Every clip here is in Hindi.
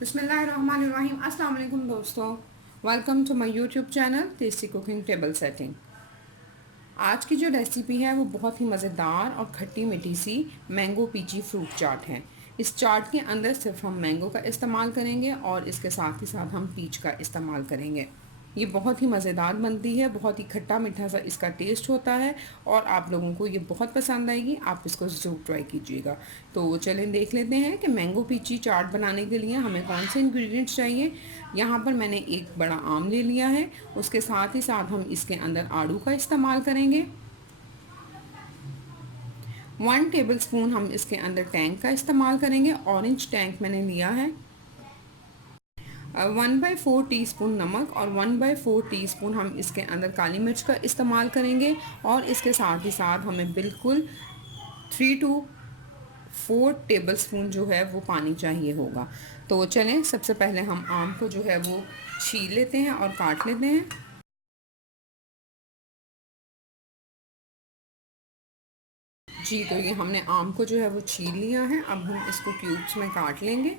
बिस्मिल्लाहिर्रहमानिर्रहीम। अस्सलाम वालेकुम दोस्तों, welcome to my YouTube channel tasty cooking table setting. आज की जो रेसिपी है वो बहुत ही मज़ेदार और खट्टी मीठी सी मैंगो पीची फ्रूट चाट है। इस चाट के अंदर सिर्फ हम मैंगो का इस्तेमाल करेंगे और इसके साथ ही साथ हम पीच का इस्तेमाल करेंगे। ये बहुत ही मज़ेदार बनती है, बहुत ही खट्टा मीठा सा इसका टेस्ट होता है और आप लोगों को ये बहुत पसंद आएगी। आप इसको ज़रूर ट्राई कीजिएगा। तो चलें देख लेते हैं कि मैंगो पीची चाट बनाने के लिए हमें कौन से इंग्रेडिएंट्स चाहिए। यहाँ पर मैंने एक बड़ा आम ले लिया है, उसके साथ ही साथ हम इसके अंदर आड़ू का इस्तेमाल करेंगे। 1 टेबलस्पून हम इसके अंदर टैंक का इस्तेमाल करेंगे। ऑरेंज टैंक मैंने लिया है। 1/4 टीस्पून नमक और 1/4 टीस्पून हम इसके अंदर काली मिर्च का इस्तेमाल करेंगे और इसके साथ ही साथ हमें बिल्कुल 3 to 4 टेबलस्पून जो है वो पानी चाहिए होगा। तो चलें सबसे पहले हम आम को जो है वो छील लेते हैं और काट लेते हैं। जी, तो ये हमने आम को जो है वो छील लिया है। अब हम इसको क्यूब्स में काट लेंगे।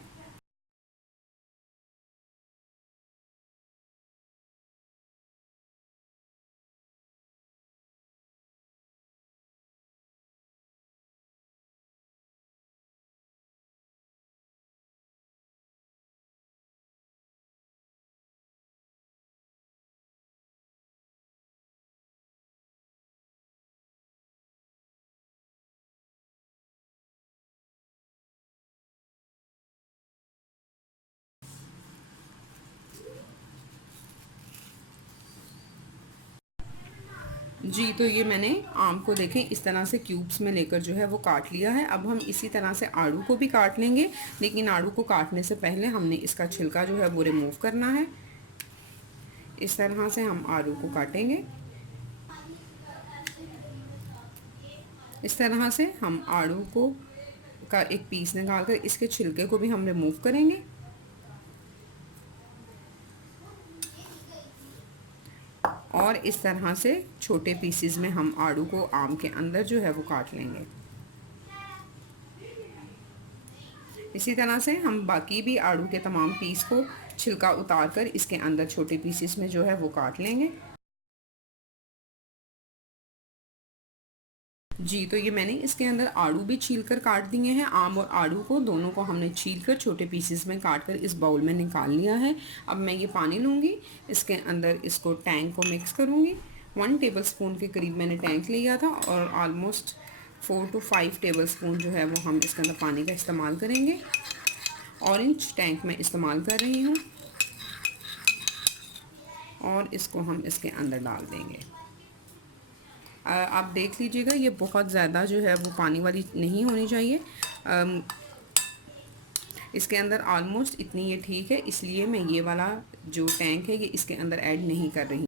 जी, तो ये मैंने आम को देखें इस तरह से क्यूब्स में लेकर जो है वो काट लिया है। अब हम इसी तरह से आड़ू को भी काट लेंगे, लेकिन आड़ू को काटने से पहले हमने इसका छिलका जो है वो रिमूव करना है। इस तरह से हम आड़ू को काटेंगे। इस तरह से हम आड़ू को का एक पीस निकाल कर इसके छिलके को भी हम रिमूव करेंगे। और इस तरह से छोटे पीसेस में हम आड़ू को आम के अंदर जो है वो काट लेंगे। इसी तरह से हम बाकी भी आड़ू के तमाम पीस को छिलका उतार कर इसके अंदर छोटे पीसेस में जो है वो काट लेंगे। जी, तो ये मैंने इसके अंदर आड़ू भी छील कर काट दिए हैं। आम और आड़ू को दोनों को हमने छील कर छोटे पीसेस में काट कर इस बाउल में निकाल लिया है। अब मैं ये पानी लूँगी, इसके अंदर इसको टैंक को मिक्स करूँगी। 1 टेबलस्पून के करीब मैंने टैंक लिया था और ऑलमोस्ट 4 to 5 टेबलस्पून जो है वो हम इसके अंदर पानी का इस्तेमाल करेंगे। ऑरेंज टैंक में इस्तेमाल कर रही हूँ और इसको हम इसके अंदर डाल देंगे। आप देख लीजिएगा ये बहुत ज़्यादा जो है वो पानी वाली नहीं होनी चाहिए। इसके अंदर ऑलमोस्ट इतनी ये ठीक है, इसलिए मैं ये वाला जो टैंक है ये इसके अंदर ऐड नहीं कर रही।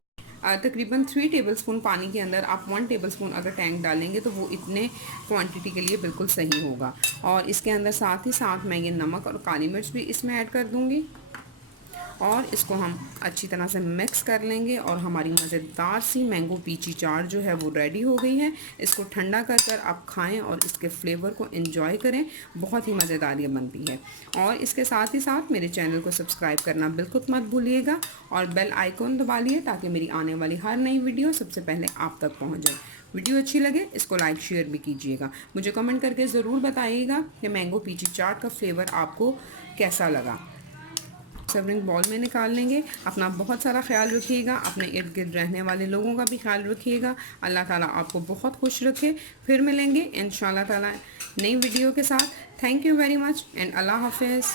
तकरीबन 3 टेबलस्पून पानी के अंदर आप 1 टेबलस्पून अगर टैंक डालेंगे तो वो इतने क्वांटिटी के लिए बिल्कुल सही होगा। और इसके अंदर साथ ही साथ मैं ये नमक और काली मिर्च भी इसमें ऐड कर दूँगी और इसको हम अच्छी तरह से मिक्स कर लेंगे और हमारी मज़ेदार सी मैंगो पीची चाट जो है वो रेडी हो गई है। इसको ठंडा कर कर आप खाएं और इसके फ्लेवर को एंजॉय करें। बहुत ही मज़ेदार ये बनती है। और इसके साथ ही साथ मेरे चैनल को सब्सक्राइब करना बिल्कुल मत भूलिएगा और बेल आइकॉन दबा लिए ताकि मेरी आने वाली हर नई वीडियो सबसे पहले आप तक पहुँच जाए। वीडियो अच्छी लगे इसको लाइक शेयर भी कीजिएगा। मुझे कमेंट करके ज़रूर बताइएगा कि मैंगो पीची चाट का फ्लेवर आपको कैसा लगा। सर्विंग बॉल में निकाल लेंगे। अपना बहुत सारा ख्याल रखिएगा, अपने इर्द गिर्द रहने वाले लोगों का भी ख्याल रखिएगा। अल्लाह ताला आपको बहुत खुश रखे। फिर मिलेंगे इंशाल्लाह ताला नई वीडियो के साथ। Thank you very much and अल्लाह हाफिज़।